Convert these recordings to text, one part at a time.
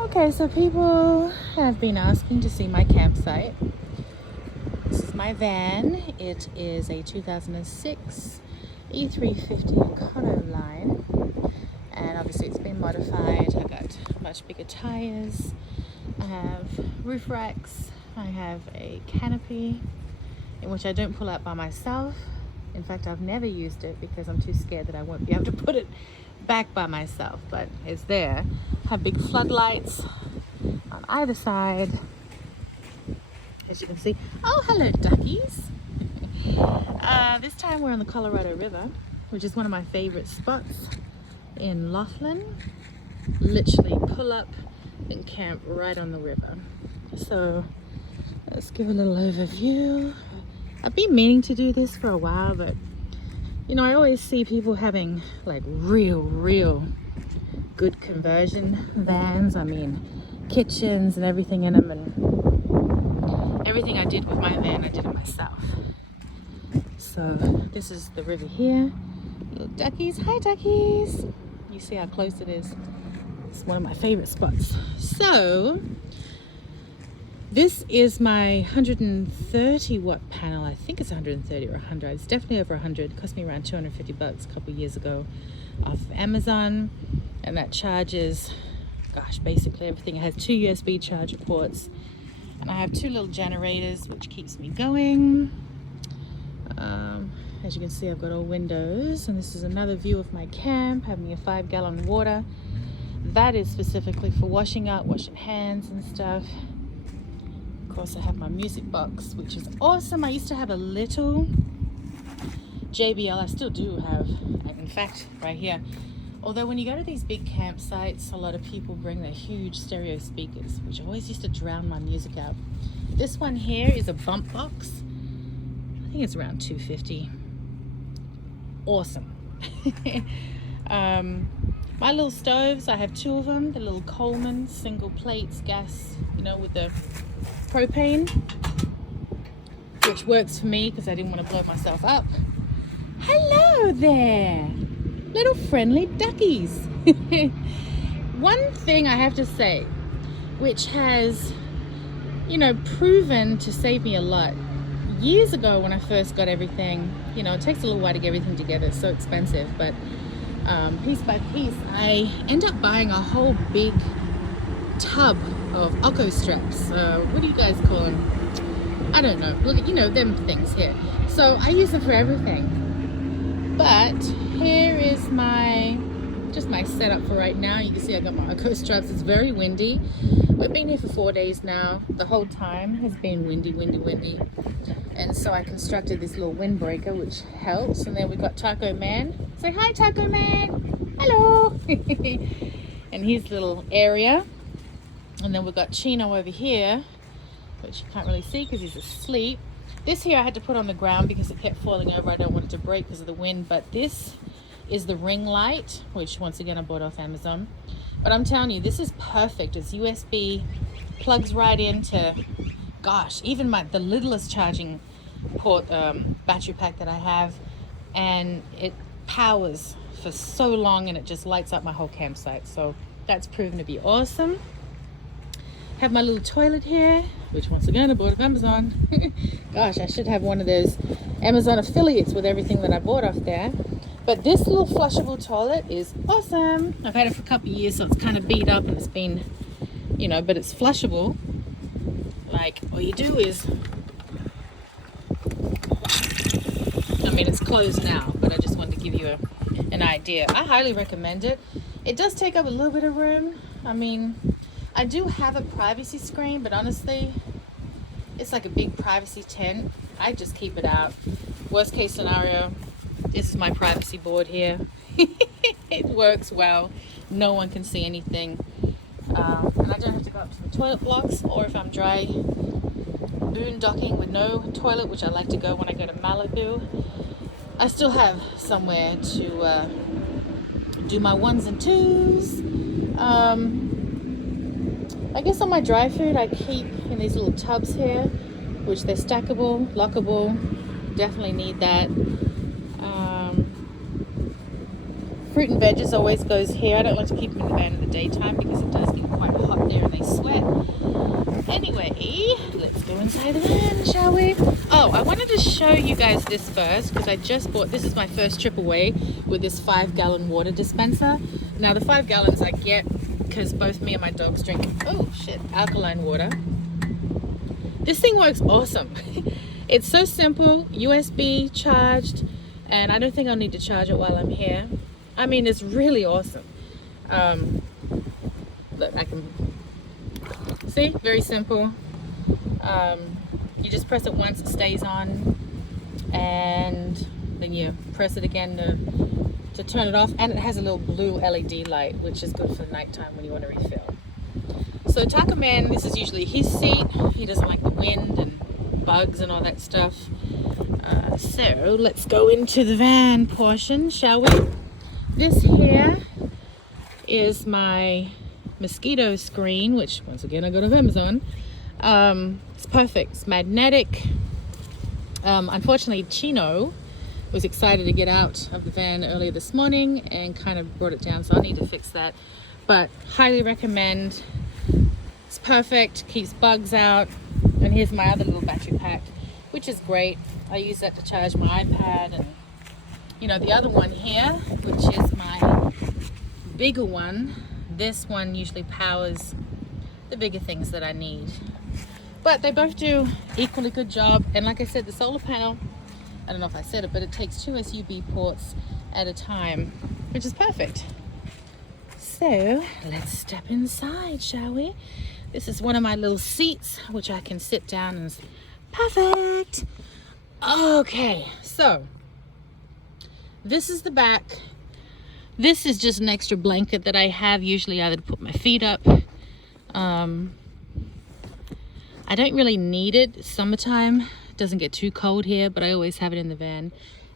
Okay, so people have been asking to see my campsite. This is my van. It is a 2006 E350 Xl line, and obviously it's been modified. I got much bigger tires. I have roof racks. I have a canopy in which I don't pull out by myself. In fact, I've never used it because I'm too scared that I won't be able to put it back by myself, but it's there. Have big floodlights on either side, as you can see. Oh, hello duckies. This time we're on the Colorado River, which is one of my favorite spots in Laughlin. Literally pull up and camp right on the river. So let's give a little overview. I've been meaning to do this for a while, but you know, I always see people having like real good conversion vans. I mean, kitchens and everything in them, and everything I did with my van, I did it myself. So this is the river here. Little duckies, hi duckies. You see how close it is. It's one of my favorite spots. So this is my 130 watt panel. I think it's 130 or 100. It's definitely over 100. It cost me around 250 bucks a couple years ago off of Amazon. And that charges, gosh, basically everything. It has 2 USB charger ports. And I have 2 little generators, which keeps me going. As you can see, I've got all windows. And this is another view of my camp, having a 5-gallon water. That is specifically for washing up, washing hands and stuff. Of course, I have my music box, which is awesome. I used to have a little JBL. I still do have, in fact, right here. Although when you go to these big campsites, a lot of people bring their huge stereo speakers, which always used to drown my music out. This one here is a bump box. I think it's around $250. Awesome. My little stoves, I have 2 of them. The little Coleman single plates gas, you know, with the propane, which works for me because I didn't want to blow myself up. Hello there, little friendly duckies. One thing I have to say, which has, you know, proven to save me a lot. Years ago when I first got everything, you know, it takes a little while to get everything together. It's so expensive, but piece by piece, I end up buying a whole big tub of Occo straps. What do you guys call them? I don't know. Look, you know, them things here. So I use them for everything. But here is just my setup for right now. You can see I got my Occo straps. It's very windy. We've been here for 4 days now. The whole time has been windy. And so I constructed this little windbreaker, which helps. And then we've got Taco Man. Say hi, Taco Man. Hello. And his little area. And then we've got Chino over here, which you can't really see because he's asleep. This here I had to put on the ground because it kept falling over. I don't want it to break because of the wind. But this is the ring light, which once again I bought off Amazon. But I'm telling you, this is perfect. It's USB, plugs right into, gosh, even the littlest charging port battery pack that I have, and it powers for so long, and it just lights up my whole campsite. So that's proven to be awesome. Have my little toilet here, which once again I bought off Amazon. Gosh, I should have one of those Amazon affiliates with everything that I bought off there. But this little flushable toilet is awesome. I've had it for a couple of years, so it's kind of beat up and it's been, you know, but it's flushable. Like, all you do is, I mean, it's closed now, but I just wanted to give you an idea. I highly recommend it. It does take up a little bit of room. I mean, I do have a privacy screen, but honestly, it's like a big privacy tent. I just keep it out. Worst case scenario, this is my privacy board here. It works well. No one can see anything. And I don't have to go up to the toilet blocks, or if I'm dry boondocking with no toilet, which I like to go when I go to Malibu, I still have somewhere to do my 1s and 2s. I guess on my dry food I keep in these little tubs here, which they're stackable, lockable. Definitely need that. Fruit and veggies always goes here. I don't like to keep them in the van in the daytime because it does get quite hot there inside the van, shall we? Oh, I wanted to show you guys this first because I just bought, this is my first trip away with this 5-gallon water dispenser. Now the 5 gallons I get because both me and my dogs drink, oh shit, alkaline water. This thing works awesome. It's so simple, USB charged, and I don't think I'll need to charge it while I'm here. I mean, it's really awesome. Look, I can see, very simple. You just press it once, it stays on, and then you press it again to turn it off, and it has a little blue LED light, which is good for nighttime when you want to refill. So Taco Man, this is usually his seat. He doesn't like the wind and bugs and all that stuff. So let's go into the van portion, shall we? This here is my mosquito screen, which once again I got off Amazon. It's perfect, it's magnetic. Unfortunately Chino was excited to get out of the van earlier this morning and kind of brought it down, so I need to fix that, but highly recommend. It's perfect, keeps bugs out. And here's my other little battery pack, which is great. I use that to charge my iPad, and you know, the other one here, which is my bigger one, this one usually powers the bigger things that I need. But they both do equally good job. And like I said, the solar panel, I don't know if I said it, but it takes 2 USB ports at a time, which is perfect. So let's step inside, shall we? This is one of my little seats, which I can sit down, and it's perfect. Okay, so this is the back. This is just an extra blanket that I have usually either to put my feet up. I don't really need it. It's summertime. It doesn't get too cold here, but I always have it in the van.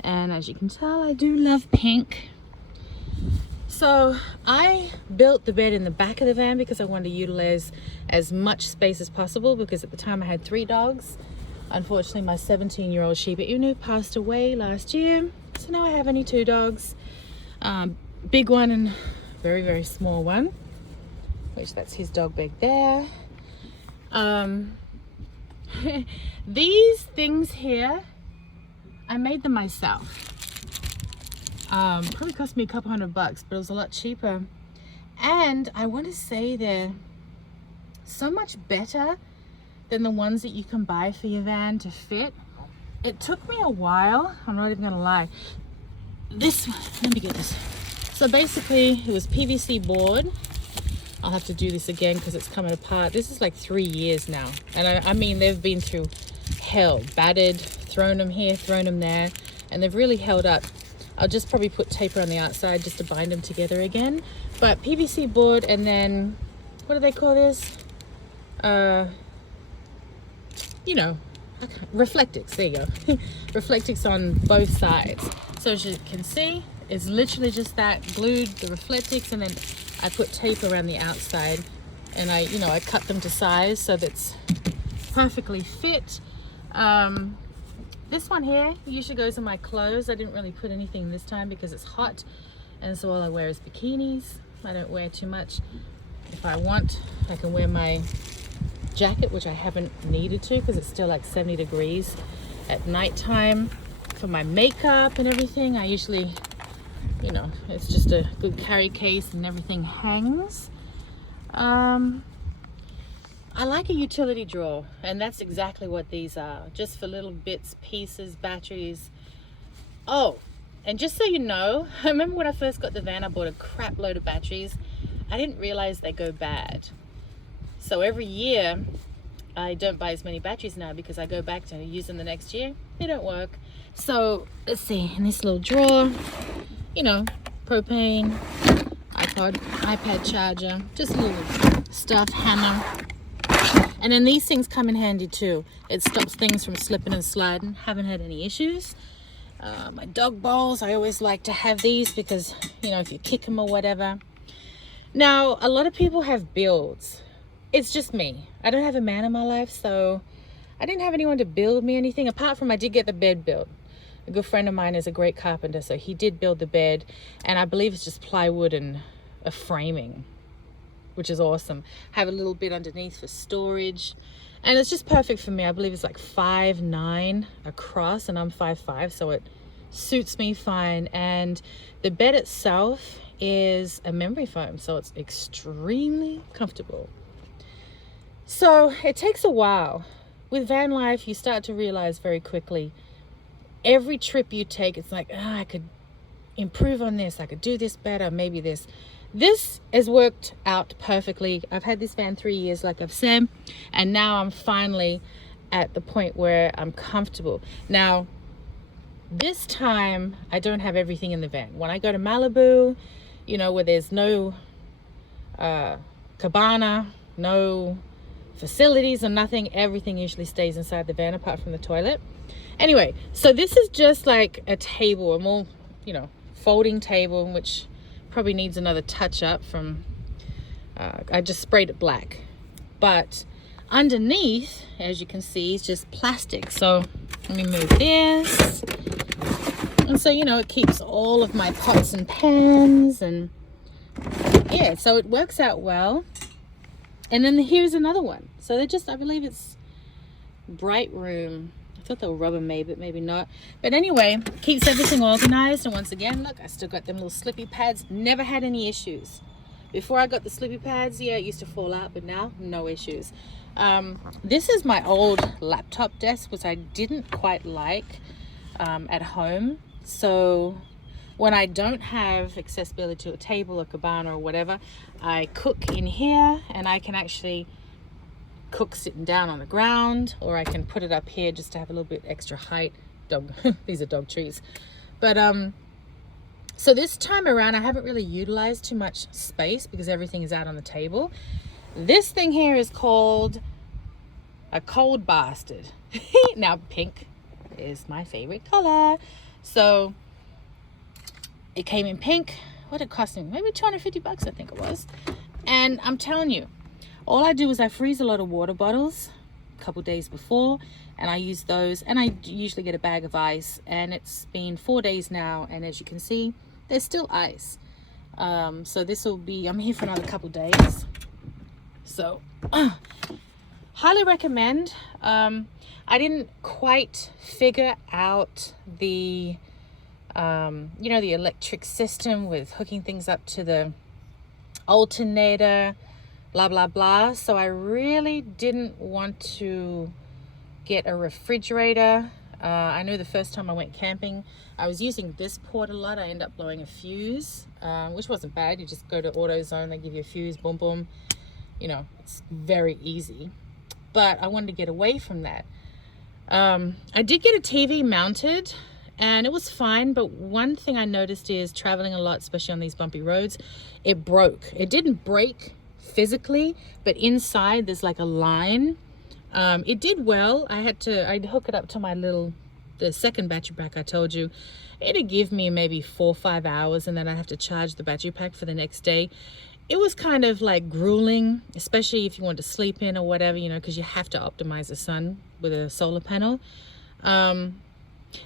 And as you can tell, I do love pink. So I built the bed in the back of the van because I wanted to utilize as much space as possible, because at the time I had 3 dogs. Unfortunately, my 17-year-old Shiba Inu passed away last year. So now I have only 2 dogs. Big one and very, very small one, which that's his dog bag there. These things here, I made them myself. Probably cost me a couple $100, but it was a lot cheaper. And I want to say they're so much better than the ones that you can buy for your van to fit. It took me a while, I'm not even gonna lie. This one, let me get this. So basically it was PVC board. I'll have to do this again because it's coming apart. This is like 3 years now, and I mean they've been through hell, battered, thrown them here, thrown them there, and they've really held up. I'll just probably put tape around the outside just to bind them together again. But PVC board, and then what do they call this? You know, Reflectix. There you go. Reflectix on both sides. So as you can see, it's literally just that, glued the Reflectix, and then I put tape around the outside, and I cut them to size so that's perfectly fit. This one here usually goes in my clothes. I didn't really put anything this time because it's hot, and so all I wear is bikinis. I don't wear too much. If I want, I can wear my jacket, which I haven't needed to because it's still like 70 degrees at nighttime. For my makeup and everything, I usually, it's just a good carry case and everything hangs. I like a utility drawer, and that's exactly what these are, just for little bits, pieces, batteries. Oh, and just so you know, I remember when I first got the van, I bought a crap load of batteries. I didn't realize they go bad. So every year, I don't buy as many batteries now because I go back to use them the next year. They don't work. So let's see, in this little drawer, propane, iPad charger, just a little stuff, hammer. And then these things come in handy too. It stops things from slipping and sliding. Haven't had any issues. My dog bowls, I always like to have these because, if you kick them or whatever. Now, a lot of people have builds. It's just me. I don't have a man in my life, so I didn't have anyone to build me anything, apart from I did get the bed built. A good friend of mine is a great carpenter, so he did build the bed, and I believe it's just plywood and a framing, which is awesome. Have a little bit underneath for storage. And it's just perfect for me. I believe it's like 5'9" across, and I'm 5'5", so it suits me fine. And the bed itself is a memory foam, so it's extremely comfortable. So it takes a while. With van life, you start to realize very quickly, every trip you take, it's like, I could improve on this, I could do this better, maybe this. This has worked out perfectly. I've had this van 3 years, like I've said, and now I'm finally at the point where I'm comfortable. Now, this time, I don't have everything in the van. When I go to Malibu, you know, where there's no cabana, no facilities or nothing, everything usually stays inside the van apart from the toilet. Anyway, so this is just like a table, a more, you know, folding table, which probably needs another touch up from I just sprayed it black. But underneath, as you can see, it's just plastic. So let me move this. And so, you know, it keeps all of my pots and pans, and yeah, so it works out well. And then here's another one. So they're just, I believe it's Bright Room. I thought they were Rubbermaid, but maybe not. But anyway, keeps everything organized. And once again, look, I still got them little slippy pads. Never had any issues. Before I got the slippy pads, yeah, it used to fall out, but now, no issues. This is my old laptop desk, which I didn't quite like at home. So when I don't have accessibility to a table or cabana or whatever, I cook in here, and I can actually cook sitting down on the ground, or I can put it up here just to have a little bit extra height. Dog, these are dog trees. But so this time around, I haven't really utilized too much space because everything is out on the table. This thing here is called a cold bastard. Now pink is my favorite color. So it came in pink. What did it cost me? Maybe 250 bucks, I think it was. And I'm telling you, all I do is I freeze a lot of water bottles a couple days before, and I use those, and I usually get a bag of ice, and it's been 4 days now, and as you can see, there's still ice. So this will be, I'm here for another couple days. So highly recommend. I didn't quite figure out the you know, the electric system with hooking things up to the alternator, blah blah blah. So I really didn't want to get a refrigerator. I knew the first time I went camping, I was using this port a lot. I ended up blowing a fuse, which wasn't bad. You just go to AutoZone, they give you a fuse, boom boom. You know, it's very easy. But I wanted to get away from that. I did get a TV mounted, and it was fine, but one thing I noticed is traveling a lot, especially on these bumpy roads, it broke. It didn't break physically, but inside there's like a line. It did well. I'd hook it up to my the second battery pack I told you. It'd give me maybe 4 or 5 hours, and then I'd have to charge the battery pack for the next day. It was kind of like grueling, especially if you want to sleep in or whatever, you know, because you have to optimize the sun with a solar panel. And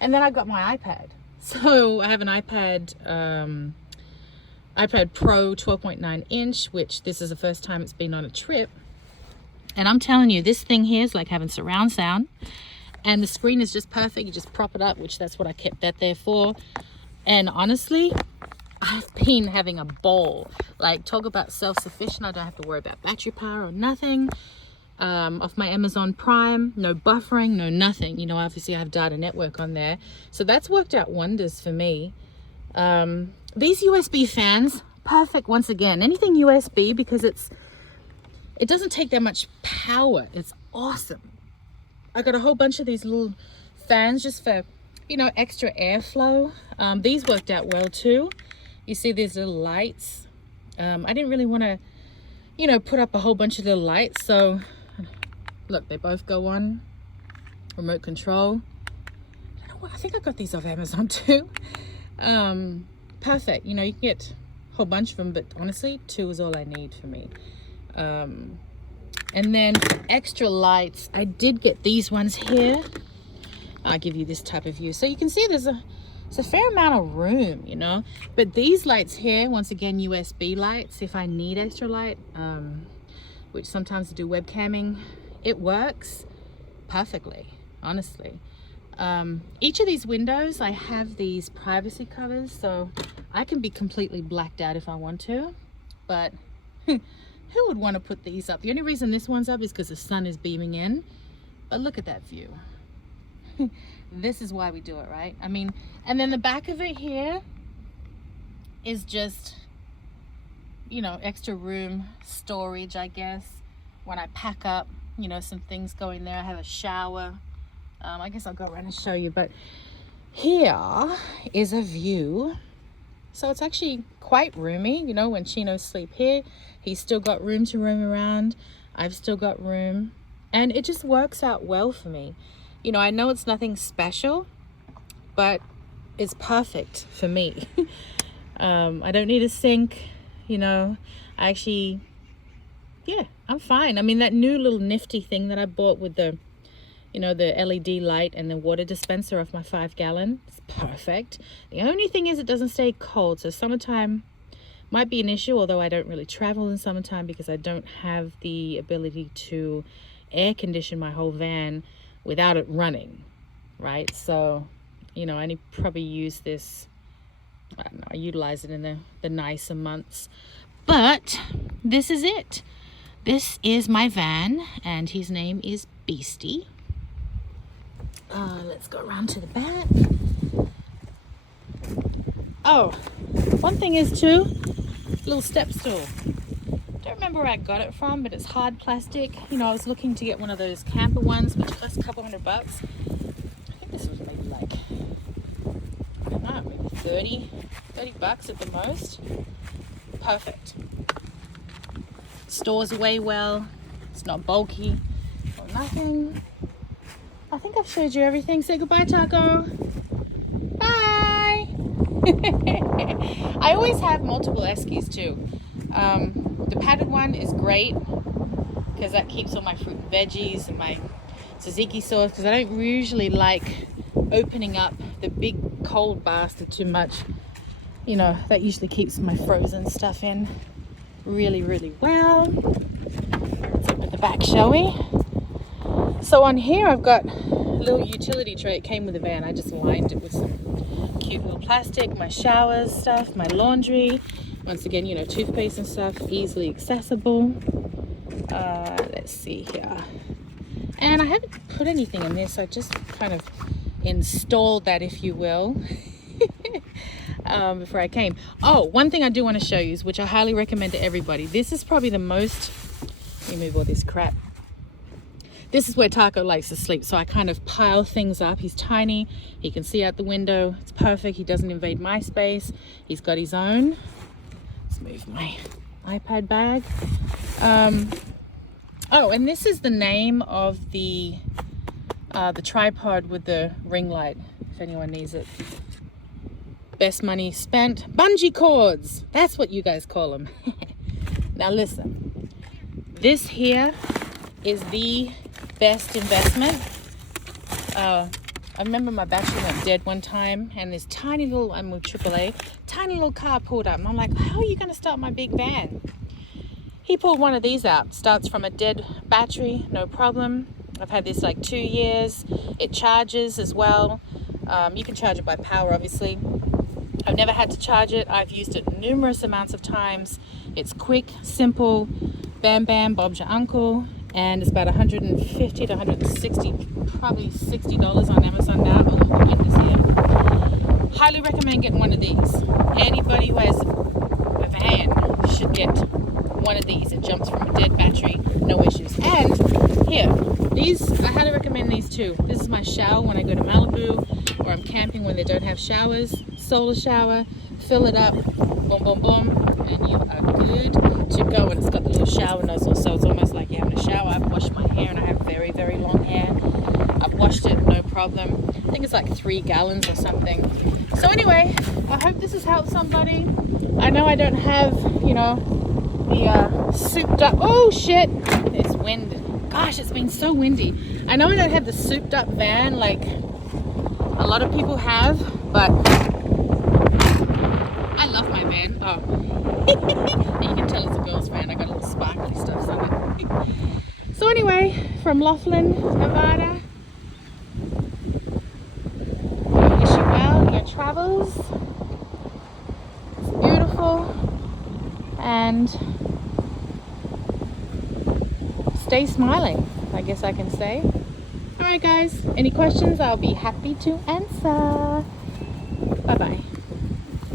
then I got my iPad. So I have an iPad Pro 12.9 inch, which this is the first time it's been on a trip. And I'm telling you, this thing here is like having surround sound. And the screen is just perfect. You just prop it up, which that's what I kept that there for. And honestly, I've been having a ball. Like, talk about self-sufficient. I don't have to worry about battery power or nothing. Off my Amazon Prime, no buffering, no nothing. You know, obviously I have data network on there, so that's worked out wonders for me. These USB fans, perfect. Once again, anything USB, because it doesn't take that much power. It's awesome. I got a whole bunch of these little fans just for, you know, extra airflow. These worked out well too. You see these little lights. I didn't really want to, you know, put up a whole bunch of little lights, so look, they both go on. Remote control. I don't know, I think I got these off Amazon too. Perfect. You know, you can get a whole bunch of them, but honestly, 2 is all I need for me. And then extra lights, I did get these ones here. I'll give you this type of view. So you can see it's a fair amount of room, you know. But these lights here, once again, USB lights, if I need extra light, which sometimes I do webcamming, it works perfectly, honestly. Each of these windows, I have these privacy covers, so I can be completely blacked out if I want to, but who would want to put these up? The only reason this one's up is because the sun is beaming in, but look at that view. This is why we do it, right? I mean, and then the back of it here is just, you know, extra room storage, I guess. When I pack up, you know, some things go in there. I have a shower. I guess I'll go around and show you, but here is a view. So it's actually quite roomy. You know, when Chino's sleep here, he's still got room to roam around. I've still got room, and it just works out well for me. You know, I know it's nothing special, but it's perfect for me. I don't need a sink, you know. I actually, yeah, I'm fine. I mean, that new little nifty thing that I bought with the, you know, the LED light and the water dispenser off my 5-gallon, it's perfect. The only thing is it doesn't stay cold, so summertime might be an issue, although I don't really travel in summertime because I don't have the ability to air condition my whole van without it running, right? So, you know, I probably use this, I don't know, I utilize it in the nicer months. But this is it. This is my van, and his name is Beastie. Let's go around to the back. Oh, one thing is too, little step stool. Don't remember where I got it from, but it's hard plastic. You know, I was looking to get one of those camper ones, which cost a couple $100. I think this was maybe like, I don't know, maybe 30 bucks at the most. Perfect. Stores away well. It's not bulky or nothing. I think I've showed you everything. Say goodbye, Taco. Bye. I always have multiple eskies too. The padded one is great because that keeps all my fruit and veggies and my tzatziki sauce, because I don't usually like opening up the big cold bastard too much. You know, that usually keeps my frozen stuff in really, really well. Let's open the back, shall we? So on here I've got a little utility tray. It came with the van. I just lined it with some cute little plastic, my showers stuff, my laundry. Once again, you know, toothpaste and stuff, easily accessible. Let's see here. And I haven't put anything in this. I just kind of installed that, if you will, before I came. Oh, one thing I do want to show you, which I highly recommend to everybody. This is probably the most, let me move all this crap. This is where Taco likes to sleep. So I kind of pile things up. He's tiny. He can see out the window. It's perfect. He doesn't invade my space. He's got his own. Let's move my iPad bag. Oh, and this is the name of the tripod with the ring light, if anyone needs it. Best money spent. Bungee cords. That's what you guys call them. Now listen. This here is the best investment. I remember my battery went dead one time, and this tiny little, I'm with AAA, tiny little car pulled up, and I'm like, how are you going to start my big van? He pulled one of these out. Starts from a dead battery, no problem. I've had this like 2 years. It charges as well. You can charge it by power, obviously. I've never had to charge it. I've used it numerous amounts of times. It's quick, simple, bam bam, Bob's your uncle. And it's about 150 to 160, probably $60 on Amazon now. Oh, the wind is here. Highly recommend getting one of these. Anybody who has a van should get one of these. It jumps from a dead battery, no issues. And here, these, I highly recommend these too. This is my shower when I go to Malibu, or I'm camping when they don't have showers. Solar shower, fill it up, boom, boom, boom, and you are good to go. And it's got the little shower nozzle, so it's almost like you're having a shower. I've washed my hair, and I have very, very long hair. I've washed it, no problem. I think it's like 3 gallons or something. So anyway, I hope this has helped somebody. I know I don't have, you know, the souped up, oh shit, it's wind. Gosh, it's been so windy. I know I don't have the souped up van like a lot of people have, but I love my van. Oh, you can tell it's a girl's van. I got a little sparkly stuff on it. So anyway, from Laughlin, Nevada. I wish you well in your travels. It's beautiful. And stay smiling, I guess I can say. Alright guys, any questions I'll be happy to answer. Bye bye.